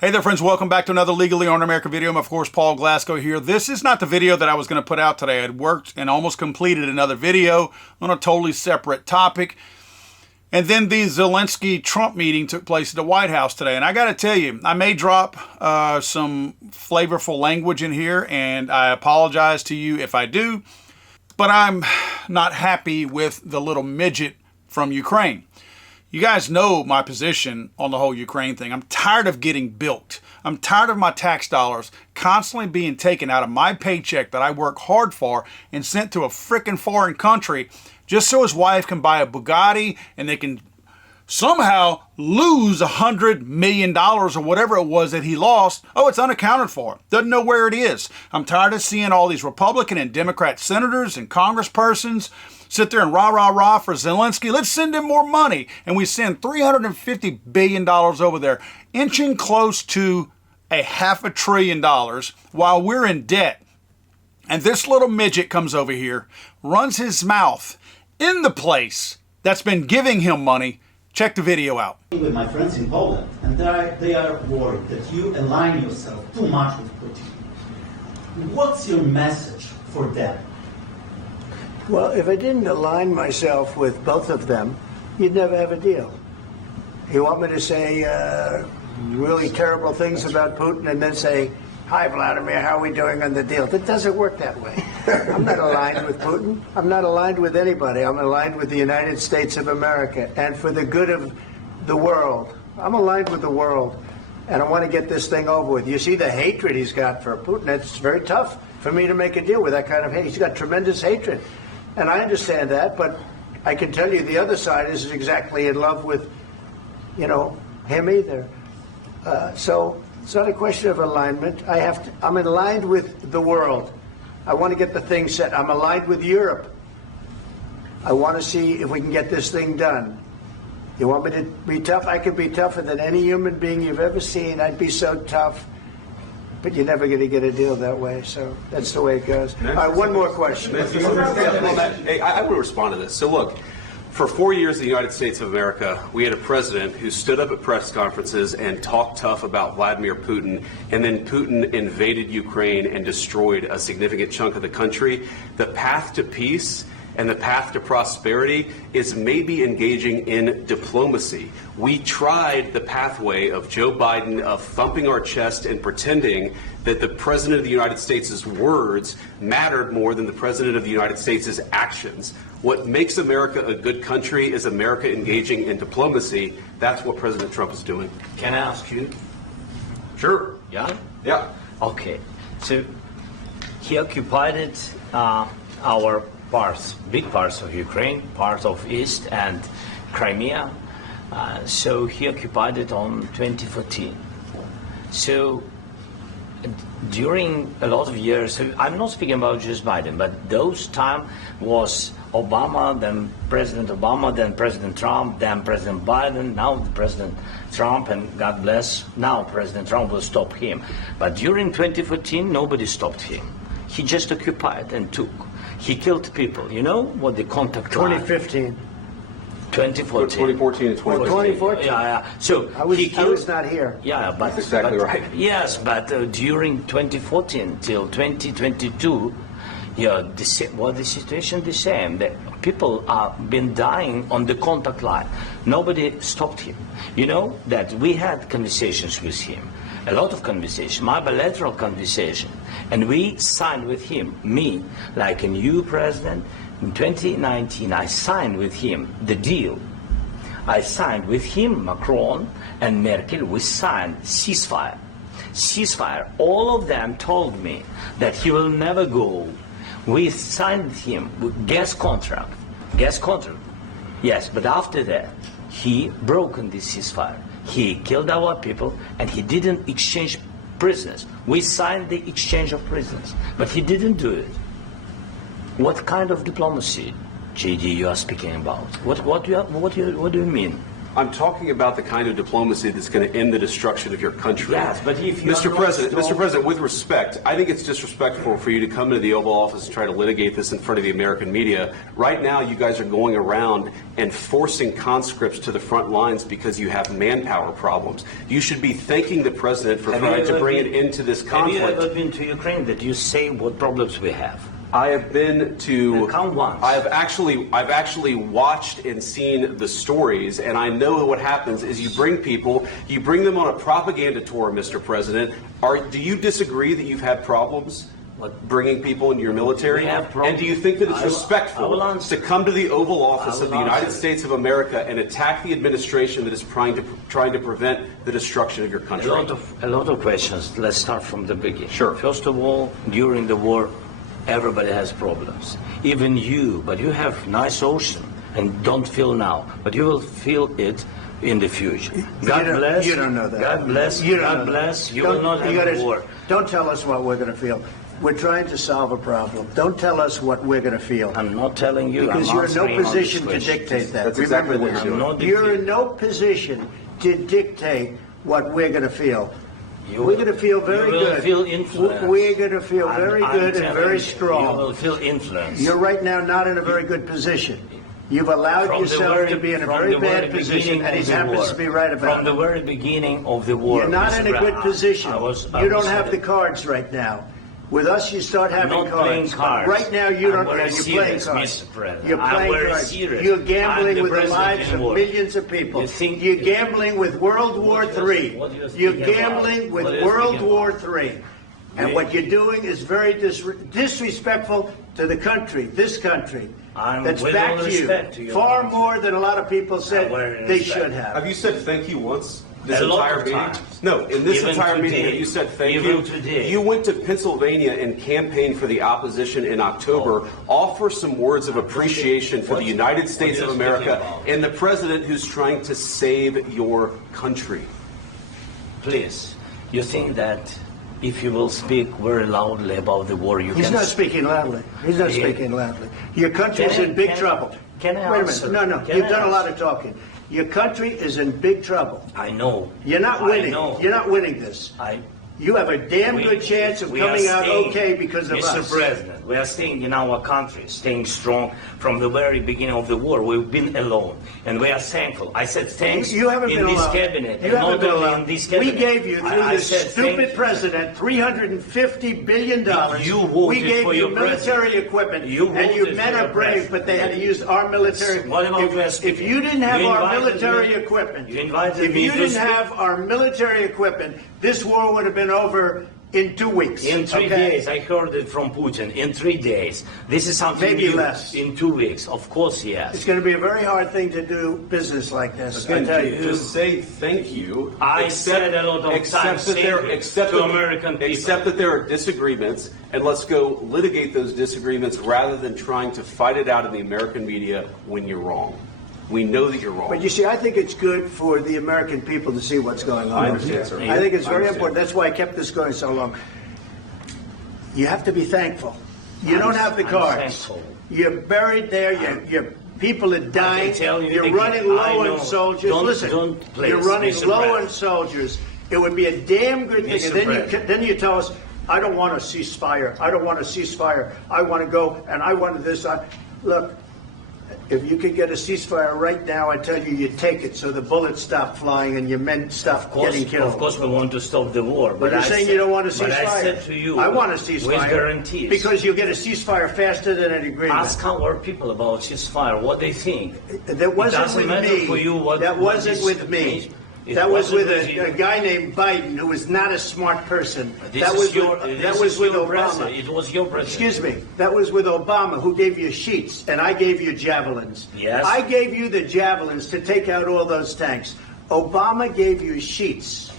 Hey there, friends. Welcome back to another Legally on America video. I'm, of course, Paul Glasgow here. This is not the video that I was going to put out today. I had worked and almost completed another video on a totally separate topic. And then the Zelenski-Trump meeting took place at the White House today. And I got to tell you, I may drop some flavorful language in here, and I apologize to you if I do. But I'm not happy with the little midget from Ukraine. You guys know my position on the whole Ukraine thing. I'm tired of getting bilked. I'm tired of my tax dollars constantly being taken out of my paycheck that I work hard for and sent to a frickin' foreign country just so his wife can buy a Bugatti and they can somehow lose $100 million or whatever it was that he lost. Oh, it's unaccounted for. Doesn't know where it is. I'm tired of seeing all these Republican and Democrat senators and congresspersons sit there and rah for Zelenski. Let's send him more money. And we send $350 billion over there, inching close to $500 billion while we're in debt. And this little midget comes over here, runs his mouth in the place that's been giving him money. Check the video out. With my friends in Poland, and they are worried that you align yourself too much with Putin. What's your message for them? Well, if I didn't align myself with both of them, you'd never have a deal. You want me to say really terrible things about Putin and then say, "Hi, Vladimir, how are we doing on the deal?" That doesn't work that way. I'm not aligned with Putin. I'm not aligned with anybody. I'm aligned with the United States of America and for the good of the world. I'm aligned with the world, and I want to get this thing over with. You see the hatred he's got for Putin. It's very tough for me to make a deal with that kind of hate. He's got tremendous hatred. And I understand that, but I can tell you the other side isn't exactly in love with, him either. So it's not a question of alignment. I'm aligned with the world. I want to get the thing set. I'm aligned with Europe. I want to see if we can get this thing done. You want me to be tough? I could be tougher than any human being you've ever seen. I'd be so tough. But you're never going to get a deal that way, so that's the way it goes. All right, one more question. Hey, I want to respond to this. So look, for 4 years in the United States of America, we had a president who stood up at press conferences and talked tough about Vladimir Putin, and then Putin invaded Ukraine and destroyed a significant chunk of the country. The path to peace and the path to prosperity is maybe engaging in diplomacy. We tried the pathway of Joe Biden of thumping our chest and pretending that the President of the United States' words mattered more than the President of the United States' actions. What makes America a good country is America engaging in diplomacy. That's what President Trump is doing. Can I ask you? Sure. Yeah? Yeah. Okay. So he occupied our parts, big parts of Ukraine, part of East and Crimea. So he occupied it on 2014. So during a lot of years, so I'm not speaking about just Biden, but those time was Obama, then President Obama, then President Trump, then President Biden, now President Trump, and God bless, now President Trump will stop him. But during 2014, nobody stopped him. He just occupied and took. He killed people. You know what the contact 2015. 2014 and 2014. 2014. Yeah. So I was not here. Yeah, but that's exactly right. Yes, but during 2014 till 2022, the situation the same. The people have been dying on the contact line. Nobody stopped him. You know that we had conversations with him. A lot of conversation, my bilateral conversation, and we signed with him, me, like a new president. In 2019, I signed with him the deal. I signed with him, Macron and Merkel, we signed ceasefire. Ceasefire. All of them told me that he will never go. We signed with him with gas contract. Yes, but after that, he broken this ceasefire. He killed our people, and he didn't exchange prisoners. We signed the exchange of prisoners, but he didn't do it. What kind of diplomacy, JD, you are speaking about? What do you mean? I'm talking about the kind of diplomacy that's going to end the destruction of your country. Yes, but if you Mr. President, with respect, I think it's disrespectful for you to come into the Oval Office and try to litigate this in front of the American media. Right now, you guys are going around and forcing conscripts to the front lines because you have manpower problems. You should be thanking the President for trying to bring an end to this conflict. Have you ever been to Ukraine that you say what problems we have? I have been to. Come once. I've actually watched and seen the stories, and I know what happens is you bring them on a propaganda tour, Mr. President. Do you disagree that you've had problems bringing people into your military? We have problems. And do you think that it's respectful to come to the Oval Office of the United States of America and attack the administration that is trying to prevent the destruction of your country? A lot of questions. Let's start from the beginning. Sure. First of all, during the war, everybody has problems. Even you, but you have nice ocean and don't feel now, but you will feel it in the future. God bless. You don't know that. God bless. You God bless. You will not have a war. Don't tell us what we're going to feel. We're trying to solve a problem. Don't tell us what we're going to feel. I'm not telling you. Because you're in no position to dictate that. That's exactly what you're doing. You're in no position to dictate what we're going to feel. We're going to feel very good. You will feel influence. We're going to feel very good and very strong. You will feel influence. You're right now not in a very good position. You've allowed yourself to be in a very bad position, and he happens to be right about it. From the very beginning of the war. You're not in a good position. You don't have the cards. cards right now. With us, you start having not playing cards. Right now, you don't. You're playing cards. Mr. President. You're playing cards. Serious. You're gambling with the president lives of millions of people. You're gambling with World War III. You're gambling with World War III. And what you're doing is very disrespectful to the country, this country, that's backed you far more than a lot of people said they should have. Have you said thank you once? This entire meeting? No, in this entire meeting, have you said thank you? You went to Pennsylvania and campaigned for the opposition in October. Offer some words of appreciation for the United States of America and the president who's trying to save your country. Please, you think that if you will speak very loudly about the war, you can... He's not speaking loudly. He's not speaking loudly. Your country is in big trouble. Can I Wait a answer? minute. No. You've done a lot of talking. Your country is in big trouble. I know. You're not winning. You're not winning this. You have a damn good chance of coming out okay because of us. Mr. President, we are staying in our country, staying strong from the very beginning of the war. We've been alone, and we are thankful. I said thanks you haven't in been this alone. cabinet. You haven't been alone. In this cabinet. We gave you, through this stupid president, $350 billion. You voted we gave for you your military equipment, and your men are brave, but they had to use our military. What about if you didn't have our military equipment, if you didn't have our military equipment, this war would have been over in 2 weeks. In 3 days, I heard it from Putin. In 3 days. This is something maybe new. Less. In 2 weeks. Of course, yes. It's going to be a very hard thing to do business like this. I tell you. Just say thank you. I said a lot of times to American people. Except that there are disagreements, and let's go litigate those disagreements rather than trying to fight it out in the American media when you're wrong. We know that you're wrong. But you see, I think it's good for the American people to see what's going on. I understand, sir. I think it's very important. That's why I kept this going so long. You have to be thankful. You don't have the cards. You're buried there. Your people are dying. You're running low on soldiers. Listen, you're running low on soldiers. It would be a damn good thing. And then you tell us, I don't want a ceasefire. I don't want a ceasefire. I want to go, and I want this. Look. If you could get a ceasefire right now, I tell you, you take it so the bullets stop flying and your men stop getting killed. Of course, we want to stop the war. But you're saying you don't want a ceasefire. But I said to you, I want a ceasefire. With guarantees. Because you'll get a ceasefire faster than an agreement. Ask our people about ceasefire, what they think. That wasn't with me. That wasn't with me. That was with a guy named Biden, who was not a smart person. That was with Obama. It was your president. Excuse me. That was with Obama, who gave you sheets, and I gave you javelins. Yes. I gave you the javelins to take out all those tanks. Obama gave you sheets.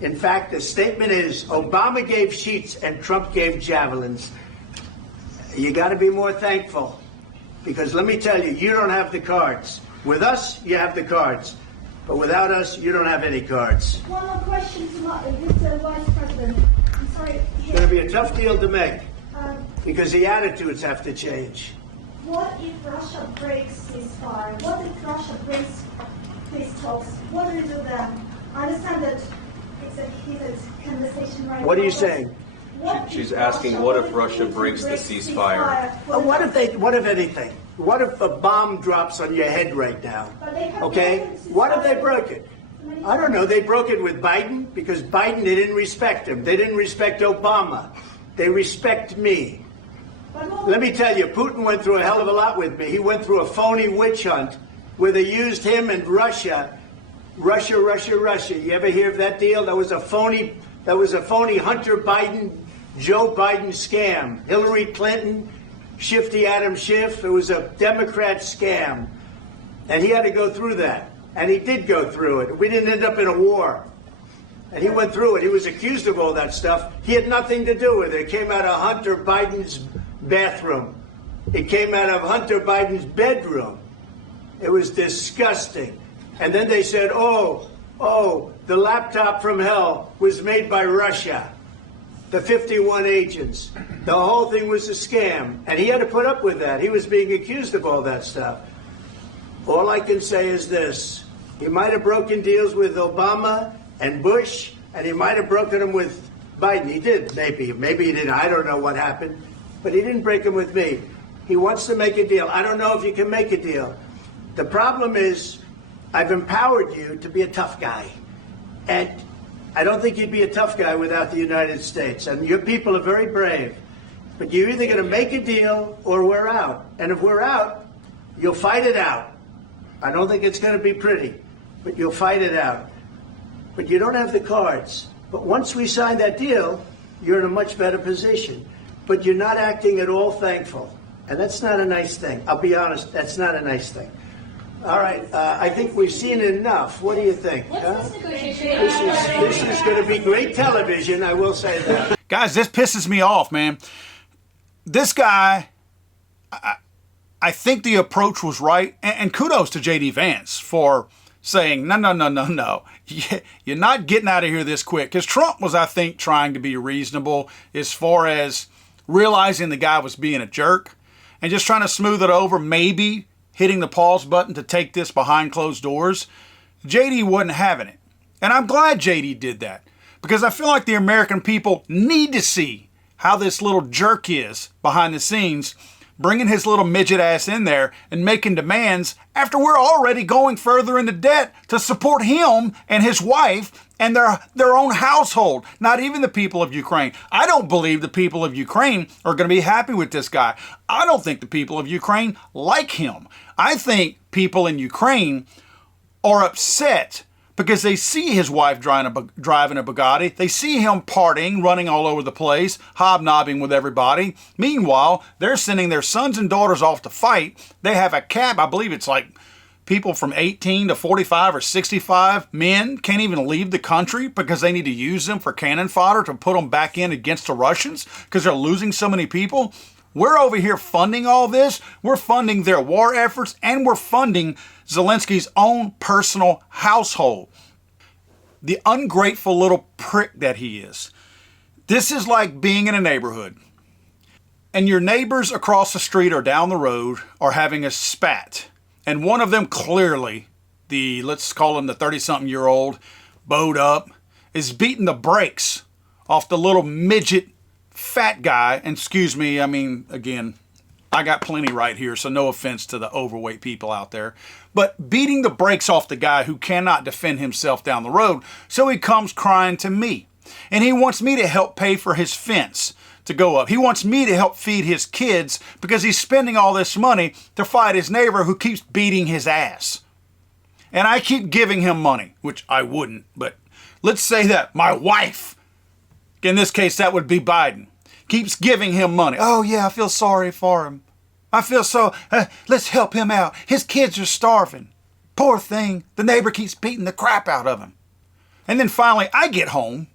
In fact, the statement is Obama gave sheets and Trump gave javelins. You got to be more thankful, because let me tell you, you don't have the cards. With us, you have the cards. But without us, you don't have any cards. One more question to Mr. Vice President. I'm sorry. It's going to be a tough deal to make because the attitudes have to change. What if Russia breaks ceasefire? What if Russia breaks peace talks, what do we do then? I understand that it's a heated conversation right now. What are you but saying? what She's if asking, what if would Russia Putin breaks the break ceasefire? for the- What if anything? What if a bomb drops on your head right now? But they have Okay? broken the What if they ceasefire. broke it? I don't know. They broke it with Biden because Biden, they didn't respect him. They didn't respect Obama. They respect me. But what- Let me tell you, Putin went through a hell of a lot with me. He went through a phony witch hunt where they used him and Russia. Russia. You ever hear of that deal? That was a phony Hunter Biden, Joe Biden scam. Hillary Clinton, Shifty Adam Schiff. It was a Democrat scam. And he had to go through that. And he did go through it. We didn't end up in a war. And he went through it. He was accused of all that stuff. He had nothing to do with it. It came out of Hunter Biden's bathroom. It came out of Hunter Biden's bedroom. It was disgusting. And then they said, oh, the laptop from hell was made by Russia. The 51 agents. The whole thing was a scam. And he had to put up with that. He was being accused of all that stuff. All I can say is this. He might have broken deals with Obama and Bush, and he might have broken them with Biden. He did, maybe. Maybe he didn't. I don't know what happened. But he didn't break them with me. He wants to make a deal. I don't know if you can make a deal. The problem is I've empowered you to be a tough guy. And I don't think you'd be a tough guy without the United States. And your people are very brave. But you're either going to make a deal or we're out. And if we're out, you'll fight it out. I don't think it's going to be pretty, but you'll fight it out. But you don't have the cards. But once we sign that deal, you're in a much better position. But you're not acting at all thankful. And that's not a nice thing. I'll be honest, that's not a nice thing. All right, I think we've seen enough. What do you think? What's this negotiation? This is going to be great television, I will say that. Guys, this pisses me off, man. This guy, I think the approach was right, and kudos to J.D. Vance for saying, no. You're not getting out of here this quick. Because Trump was, I think, trying to be reasonable as far as realizing the guy was being a jerk and just trying to smooth it over, maybe hitting the pause button to take this behind closed doors. JD wasn't having it. And I'm glad JD did that because I feel like the American people need to see how this little jerk is behind the scenes, bringing his little midget ass in there and making demands after we're already going further into debt to support him and his wife and their own household, not even the people of Ukraine. I don't believe the people of Ukraine are going to be happy with this guy. I don't think the people of Ukraine like him. I think people in Ukraine are upset because they see his wife driving a Bugatti. They see him partying, running all over the place, hobnobbing with everybody. Meanwhile, they're sending their sons and daughters off to fight. They have a cap. I believe it's like people from 18 to 45 or 65 men can't even leave the country because they need to use them for cannon fodder to put them back in against the Russians because they're losing so many people. We're over here funding all this. We're funding their war efforts, and we're funding Zelenski's own personal household. The ungrateful little prick that he is. This is like being in a neighborhood, and your neighbors across the street or down the road are having a spat, and one of them clearly, let's call him the 30-something-year-old, bowed up, is beating the brakes off the little midget fat guy, and excuse me, I mean, again, I got plenty right here, so no offense to the overweight people out there, but beating the brakes off the guy who cannot defend himself down the road, so he comes crying to me, and he wants me to help pay for his fence to go up. He wants me to help feed his kids because he's spending all this money to fight his neighbor who keeps beating his ass. And I keep giving him money, which I wouldn't, but let's say that my wife, in this case, that would be Biden, keeps giving him money. Oh, yeah, I feel sorry for him. I feel so, let's help him out. His kids are starving. Poor thing. The neighbor keeps beating the crap out of him. And then finally, I get home,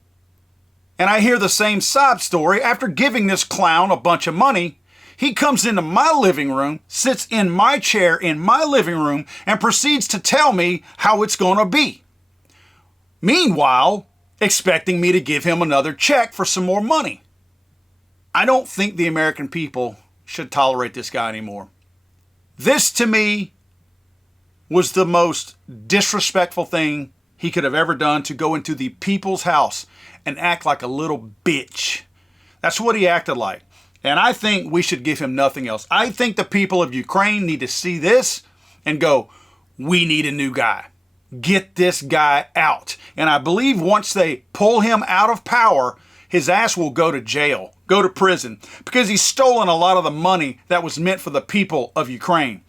and I hear the same sob story. After giving this clown a bunch of money, he comes into my living room, sits in my chair in my living room, and proceeds to tell me how it's going to be. Meanwhile, expecting me to give him another check for some more money. I don't think the American people should tolerate this guy anymore. This, to me, was the most disrespectful thing he could have ever done, to go into the people's house and act like a little bitch. That's what he acted like. And I think we should give him nothing else. I think the people of Ukraine need to see this and go, we need a new guy. Get this guy out. And I believe once they pull him out of power, his ass will go to jail, go to prison, because he's stolen a lot of the money that was meant for the people of Ukraine.